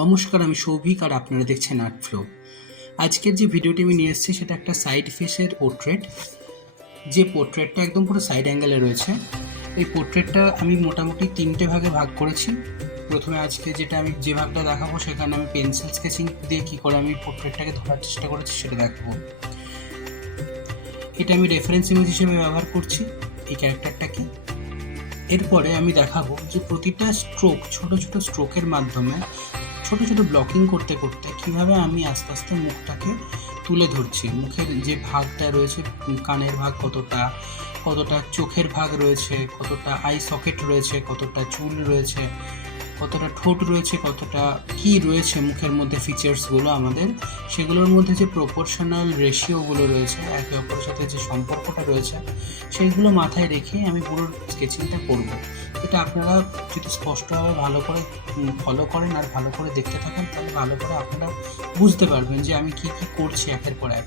নমস্কার, আমি সৌভিক আর আপনারা দেখছেন আর্ট ফ্লো। আজকের যে ভিডিওটি আমি নিয়ে এসেছি সেটা একটা সাইড ফেসের পোর্ট্রেট, যে পোর্ট্রেটটা একদম পুরো সাইড অ্যাঙ্গেলে রয়েছে। এই পোর্ট্রেটটা আমি মোটামুটি 3টে ভাগে ভাগ করেছি। প্রথমে আজকে যে ভাগটা দেখাবো সেখানে আমি পেন্সিল স্কেচিং দিয়ে কী করে আমি পোর্ট্রেটটাকে ধরার চেষ্টা করেছি সেটা দেখাবো। এটা আমি রেফারেন্স ইমেজ হিসেবে ব্যবহার করছি এই ক্যারেক্টারটাকে। এরপরে আমি দেখাবো যে প্রতিটা স্ট্রোক, ছোট ছোট স্ট্রোকের মাধ্যমে ছোট ছোট ব্লকিং করতে করতে কীভাবে আমি আস্তে আস্তে মুখটাকে তুলে ধরছি। মুখের যে ভাগটা রয়েছে, কানের ভাগ কতটা, কতটা চোখের ভাগ রয়েছে, কতটা আই সকেট রয়েছে, কতটা চুল রয়েছে, কতটা ঠোঁট রয়েছে, কতটা কী রয়েছে মুখের মধ্যে ফিচার্সগুলো আমাদের, সেগুলোর মধ্যে যে প্রপোর্শনাল রেশিওগুলো রয়েছে, একে অপরের সাথে যে সম্পর্কটা রয়েছে, সেইগুলো মাথায় রেখে আমি পুরো স্কেচিংটা করব। এটা আপনারা যদি স্পষ্টভাবে ভালো করে ফলো করেন আর ভালো করে দেখতে থাকেন, তাহলে ভালো করে আপনারা বুঝতে পারবেন যে আমি কী কী করছি একের পর এক।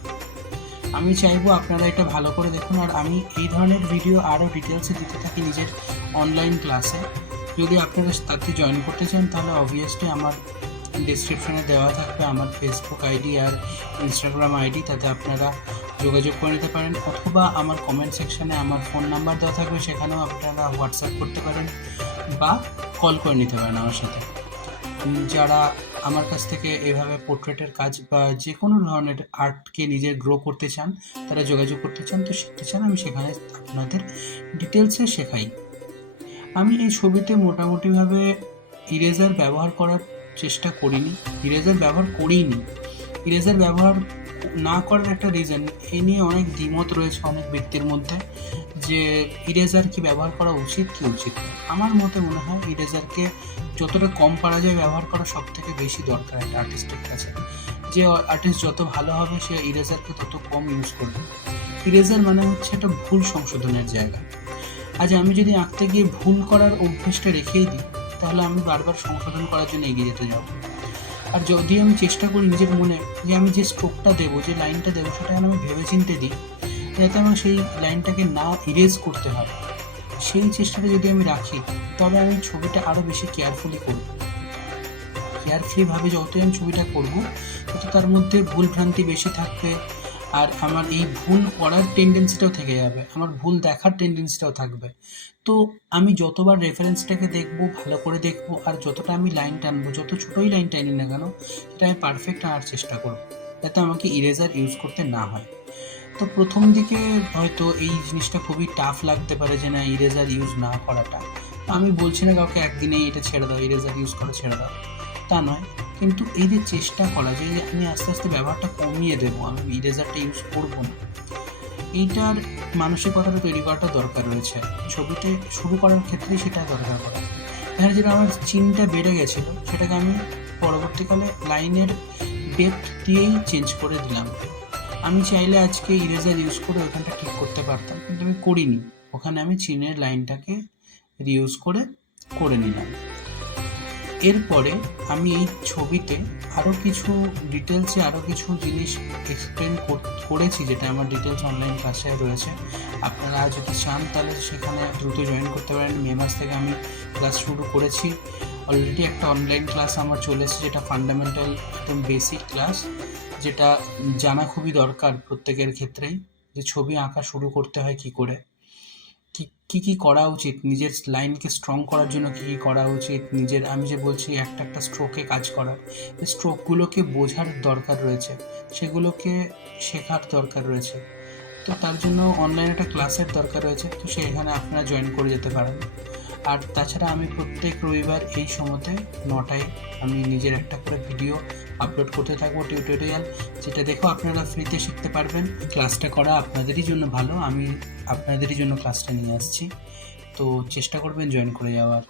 আমি চাইবো আপনারা এটা ভালো করে দেখুন। আর আমি এই ধরনের ভিডিও আরও ডিটেলসে দিতে থাকি নিজের অনলাইন ক্লাসে। যদি আপনারা তাতে জয়েন করতে চান তাহলে অবভিয়াসলি আমার ডেসক্রিপশনে দেওয়া থাকবে আমার ফেসবুক আইডি আর ইনস্টাগ্রাম আইডি, তাতে আপনারা যোগাযোগ করে নিতে পারেন, অথবা আমার কমেন্ট সেকশানে আমার ফোন নাম্বার দেওয়া থাকবে, সেখানেও আপনারা হোয়াটসঅ্যাপ করতে পারেন বা কল করে নিতে পারেন আমার সাথে। যারা আমার কাছ থেকে এভাবে পোর্ট্রেটের কাজ বা যে কোনো ধরনের আর্টকে নিজের গ্রো করতে চান, তারা যোগাযোগ করতে চান, তো শিখতে চান, আমি সেখানে আপনাদের ডিটেলসে শেখাই। আমি এই ছবিতে মোটামুটিভাবে ইরেজার ব্যবহার করার চেষ্টা করিনি, ইরেজার ব্যবহার না করার একটা রিজন, এই নিয়ে অনেক দ্বিমত রয়েছে অনেক ব্যক্তির মধ্যে যে ইরেজার কি ব্যবহার করা উচিত কি উচিত না। আমার মতে মনে হয় ইরেজারকে যতটা কম পারা যায় ব্যবহার করা সব থেকে বেশি দরকার একটা আর্টিস্টের কাছে। যে আর্টিস্ট যত ভালো হবে সে ইরেজারকে তত কম ইউজ করবে। ইরেজার মানে হচ্ছে একটা ভুল সংশোধনের জায়গা। আজ আমি যদি আঁকতে গিয়ে ভুল করার অভ্যেসটা রেখেই দিই, তাহলে আমি বারবার সংশোধন করার জন্য এগিয়ে যেতে যাব। আর যদি আমি চেষ্টা করি নিজের মনে যে আমি যে স্ট্রোকটা দেবো, যে লাইনটা দেবো, সেটা আমি ভেবেচিন্তে দিই, যাতে আমার সেই লাইনটাকে না ইরেজ করতে হয়, সেই চেষ্টাটা যদি আমি রাখি, তবে আমি ছবিটা আরও বেশি কেয়ারফুলিভাবে যতই আমি ছবিটা করবো, তত তার মধ্যে ভুল ভ্রান্তি বেশি থাকবে। আর আমার এই ভুল করার টেন্ডেন্সিটাও থেকে যাবে, আমার ভুল দেখার টেন্ডেন্সিটাও থাকবে। তো আমি যতবার রেফারেন্সটাকে দেখবো, ভালো করে দেখবো, আর যতটা আমি লাইন টানবো, যত ছোটোই লাইন টানি না কেন, সেটা আমি পারফেক্ট আনার চেষ্টা করবো, যাতে আমাকে ইরেজার ইউজ করতে না হয়। তো প্রথম দিকে হয়তো এই জিনিসটা খুবই টাফ লাগতে পারে যে না, ইরেজার ইউজ না করাটা। আমি বলছি না কাউকে একদিনেই এটা ছেড়ে দাও, ইরেজার ইউজ করা ছেড়ে দাও, তা নয়। কিন্তু এই যে চেষ্টা করা যে আমি আস্তে আস্তে ব্যবহারটা কমিয়ে দেবো, আমি ইরেজারটা ইউজ করবো না, এইটার মানসিকতাটা তৈরি করাটা দরকার রয়েছে। ছবিতে শুরু করার ক্ষেত্রেই সেটা দরকার পড়ে। এখানে যেটা আমার চিনটা বেড়ে গেছিলো, সেটাকে আমি পরবর্তীকালে লাইনের ডেপথ দিয়েই চেঞ্জ করে দিলাম। আমি চাইলে আজকে ইরেজার ইউজ করে ওখানটা ঠিক করতে পারতাম, কিন্তু আমি করিনি। ওখানে আমি চিনের লাইনটাকে রিউজ করে নিলাম। এরপরে আমি এই ছবিতে আরও কিছু ডিটেলসে আরও কিছু জিনিস এক্সপ্লেন করেছি, যেটা আমার ডিটেলস অনলাইন ক্লাসে রয়েছে। আপনারা যদি চান তাহলে সেখানে দ্রুত জয়েন করতে পারেন। মে মাস থেকে আমি ক্লাস শুরু করেছি। অলরেডি একটা অনলাইন ক্লাস আমার চলে এসেছে, যেটা ফান্ডামেন্টাল একদম বেসিক ক্লাস, যেটা জানা খুবই দরকার প্রত্যেকের ক্ষেত্রেই, যে ছবি আঁকা শুরু করতে হয় কী করে, কী করা উচিত, নিজের লাইনকে স্ট্রং করার জন্য কী করা উচিত, নিজের আমি যে বলছি একটা স্ট্রোকে কাজ করার, এই স্ট্রোকগুলোকে বোঝার দরকার রয়েছে, সেগুলোকে শেখার দরকার রয়েছে। তো তার জন্য অনলাইনে একটা ক্লাসের দরকার রয়েছে, তো সেখানে আপনারা জয়েন করে যেতে পারেন। আর তাছাড়া আমি প্রত্যেক রবিবার এই সময়তে 9টায় আমি নিজের একটা করে ভিডিও আপলোড করতে থাকবো, টিউটোরিয়াল, যেটা দেখো আপনারা ফ্রিতে শিখতে পারবেন। ক্লাসটা করা আপনাদেরই জন্য ভালো, আমি আপনাদেরই জন্য ক্লাসটা নিয়ে আসছি, তো চেষ্টা করবেন জয়েন করে যাওয়ার।